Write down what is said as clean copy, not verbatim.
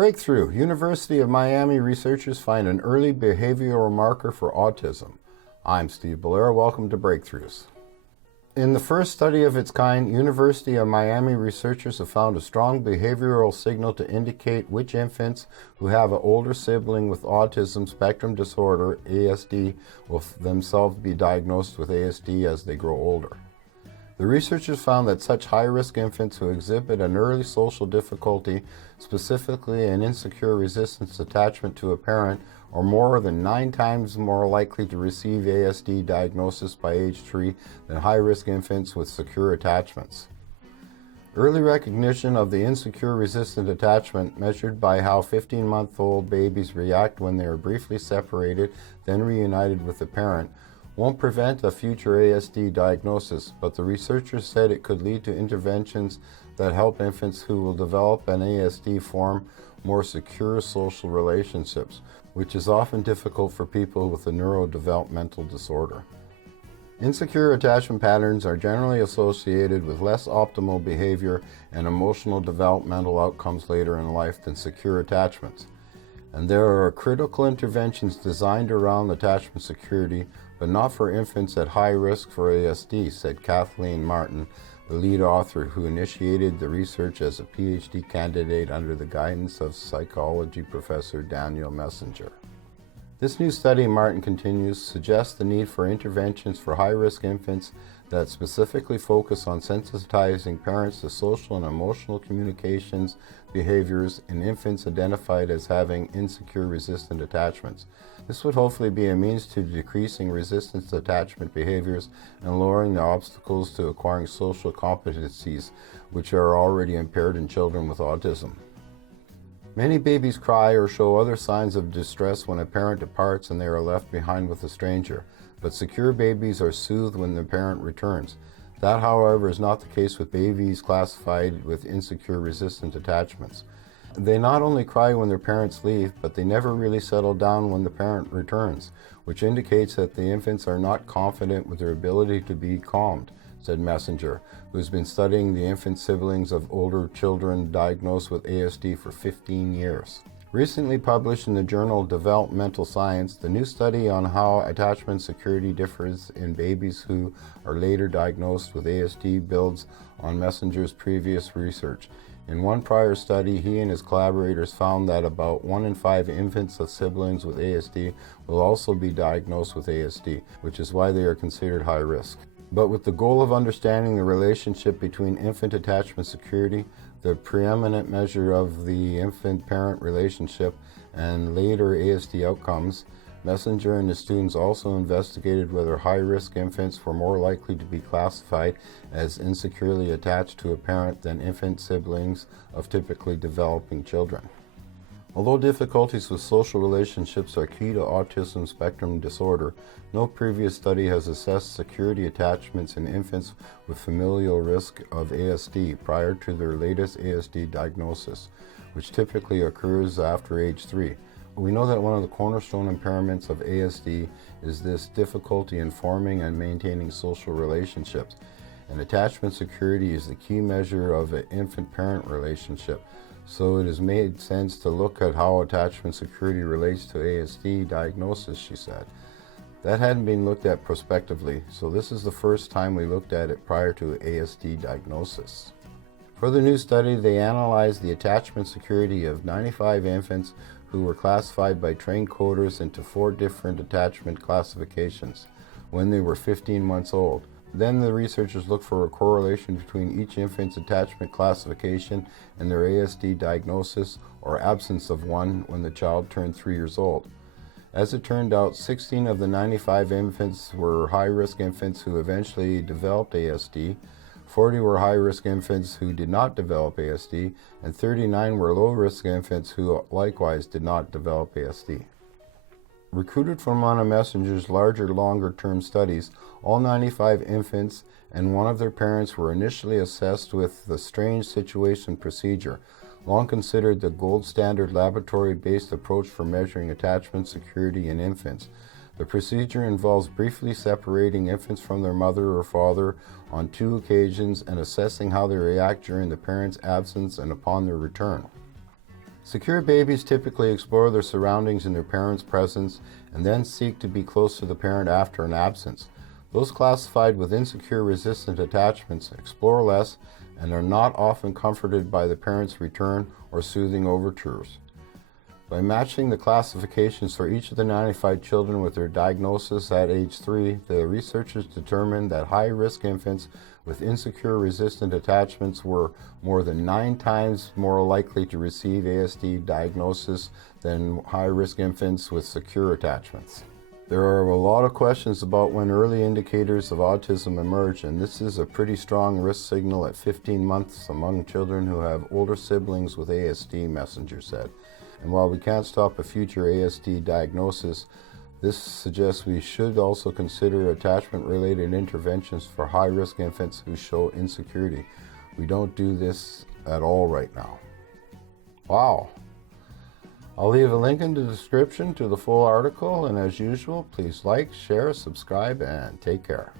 Breakthrough. University of Miami researchers find an early behavioral marker for autism. I'm Steve Bellera. Welcome to Breakthroughs. In the first study of its kind, University of Miami researchers have found a strong behavioral signal to indicate which infants who have an older sibling with autism spectrum disorder, ASD, will themselves be diagnosed with ASD as they grow older. The researchers found that such high-risk infants who exhibit an early social difficulty, specifically an insecure resistance attachment to a parent, are more than 9 times more likely to receive ASD diagnosis by age 3 than high-risk infants with secure attachments. Early recognition of the insecure resistant attachment, measured by how 15-month-old babies react when they are briefly separated, then reunited with the parent, won't prevent a future ASD diagnosis, but the researchers said it could lead to interventions that help infants who will develop an ASD form more secure social relationships, which is often difficult for people with a neurodevelopmental disorder. Insecure attachment patterns are generally associated with less optimal behavior and emotional developmental outcomes later in life than secure attachments. And there are critical interventions designed around attachment security, but not for infants at high risk for ASD, said Kathleen Martin, the lead author who initiated the research as a PhD candidate under the guidance of psychology professor Daniel Messenger. This new study, Martin continues, suggests the need for interventions for high-risk infants that specifically focus on sensitizing parents to social and emotional communications behaviors in infants identified as having insecure resistant attachments. This would hopefully be a means to decreasing resistance attachment behaviors and lowering the obstacles to acquiring social competencies, which are already impaired in children with autism. Many babies cry or show other signs of distress when a parent departs and they are left behind with a stranger, but secure babies are soothed when the parent returns. That, however, is not the case with babies classified with insecure resistant attachments. They not only cry when their parents leave, but they never really settle down when the parent returns, which indicates that the infants are not confident with their ability to be calmed, said Messenger, who has been studying the infant siblings of older children diagnosed with ASD for 15 years. Recently published in the journal Developmental Science, the new study on how attachment security differs in babies who are later diagnosed with ASD builds on Messenger's previous research. In one prior study, he and his collaborators found that about 1 in 5 infants of siblings with ASD will also be diagnosed with ASD, which is why they are considered high risk. But with the goal of understanding the relationship between infant attachment security, the preeminent measure of the infant-parent relationship, and later ASD outcomes, Messenger and his students also investigated whether high-risk infants were more likely to be classified as insecurely attached to a parent than infant siblings of typically developing children. Although difficulties with social relationships are key to autism spectrum disorder, no previous study has assessed security attachments in infants with familial risk of ASD prior to their latest ASD diagnosis, which typically occurs after age 3. We know that one of the cornerstone impairments of ASD is this difficulty in forming and maintaining social relationships, and attachment security is the key measure of an infant-parent relationship. So it has made sense to look at how attachment security relates to ASD diagnosis, she said. That hadn't been looked at prospectively, so this is the first time we looked at it prior to ASD diagnosis. For the new study, they analyzed the attachment security of 95 infants who were classified by trained coders into 4 different attachment classifications when they were 15 months old. Then the researchers looked for a correlation between each infant's attachment classification and their ASD diagnosis, or absence of one, when the child turned 3 years old. As it turned out, 16 of the 95 infants were high-risk infants who eventually developed ASD, 40 were high-risk infants who did not develop ASD, and 39 were low-risk infants who likewise did not develop ASD. Recruited from one of Messenger's larger, longer-term studies, all 95 infants and one of their parents were initially assessed with the strange situation procedure, long considered the gold standard laboratory-based approach for measuring attachment security in infants. The procedure involves briefly separating infants from their mother or father on 2 occasions and assessing how they react during the parent's absence and upon their return. Secure babies typically explore their surroundings in their parents' presence and then seek to be close to the parent after an absence. Those classified with insecure resistant attachments explore less and are not often comforted by the parent's return or soothing overtures. By matching the classifications for each of the 95 children with their diagnosis at age 3, the researchers determined that high-risk infants with insecure resistant attachments were more than 9 times more likely to receive ASD diagnosis than high-risk infants with secure attachments. There are a lot of questions about when early indicators of autism emerge, and this is a pretty strong risk signal at 15 months among children who have older siblings with ASD, Messenger said. And while we can't stop a future ASD diagnosis, this suggests we should also consider attachment-related interventions for high-risk infants who show insecurity. We don't do this at all right now. Wow. I'll leave a link in the description to the full article, and as usual, please like, share, subscribe, and take care.